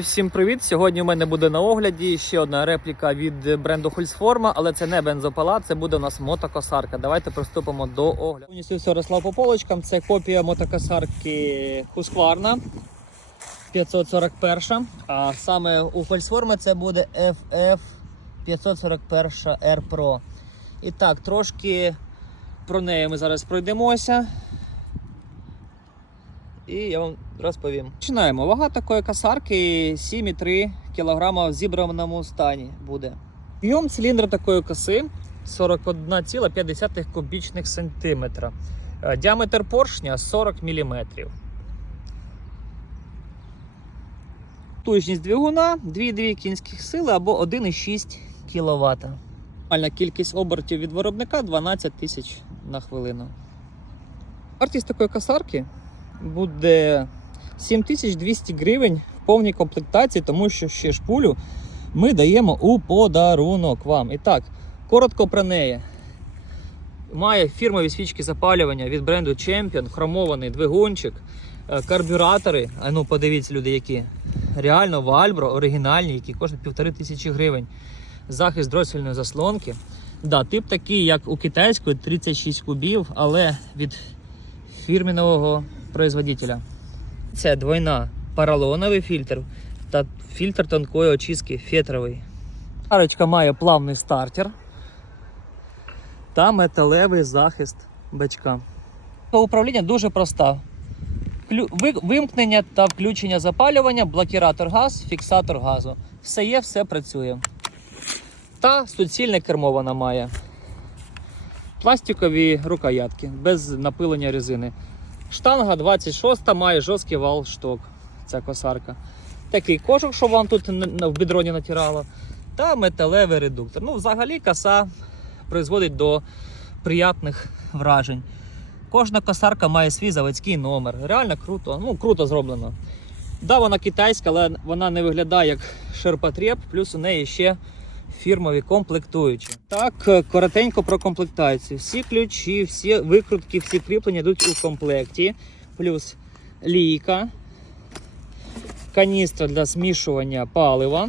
Всім привіт! Сьогодні у мене буде на огляді ще одна репліка від бренду Хольсформа, але це не бензопила, це буде у нас мотокосарка. Давайте приступимо до огляду. Повністю все росло по полочкам. Це копія мотокосарки Husqvarna 541. А саме у Хольсформа це буде FF 541 R Pro. І так, трошки про неї ми зараз пройдемося. І я вам розповім. Починаємо. Вага такої косарки 7,3 кг в зібраному стані буде. Об'єм циліндра такої коси 41,5 кубічних сантиметра. Е, Діаметр поршня 40 мм. Точність двигуна 2,2 кінських сили або 1,6 кВт. Максимальна кількість обертів від виробника 12 тисяч на хвилину. Вартість такої косарки буде 7200 гривень в повній комплектації, тому що ще шпулю ми даємо у подарунок вам. І так, коротко про неї. Має фірмові свічки запалювання від бренду Champion, хромований двигунчик, е, карбюратори. А ну подивіться, люди, які. Реально Вальбро, оригінальні, які коштують півтори тисячі гривень. Захист дроссельної заслонки. Да, тип такий, як у китайської, 36 кубів, але від фірменного производителя. Це двойна поролоновий фільтр та фільтр тонкої очистки фетровий. Арочка має плавний стартер та металевий захист бачка. Управління дуже проста. Вимкнення та включення запалювання, блокіратор газ, фіксатор газу. Все є, все працює. Та суцільне кермо вона має. Пластикові рукоятки без напилення резини. Штанга 26 має жорсткий вал шток. Ця косарка. Такий кожух, щоб вам тут в бідроні натирало. Та металевий редуктор. Ну, взагалі коса призводить до приятних вражень. Кожна косарка має свій заводський номер. Реально круто. Ну, круто зроблено. Да, вона китайська, але вона не виглядає як ширпотреб, плюс у неї ще фірмові комплектуючі. Так, е, коротенько про комплектацію. Всі ключі, всі викрутки, всі кріплення йдуть у комплекті. Плюс лійка, каністра для змішування палива,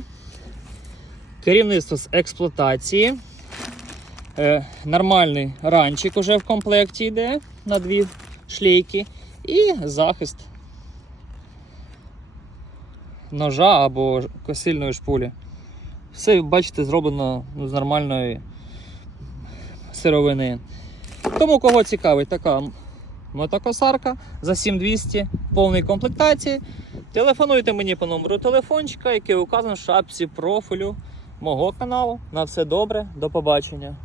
керівництво з експлуатації. Е, нормальний ранчик уже в комплекті йде на дві шлейки. І захист ножа або косильної шпулі. Все, бачите, зроблено з нормальної сировини. Тому кого цікавить така мотокосарка за 7200 в повній комплектації. Телефонуйте мені по номеру телефончика, який указан в шапці профілю мого каналу. На все добре, до побачення.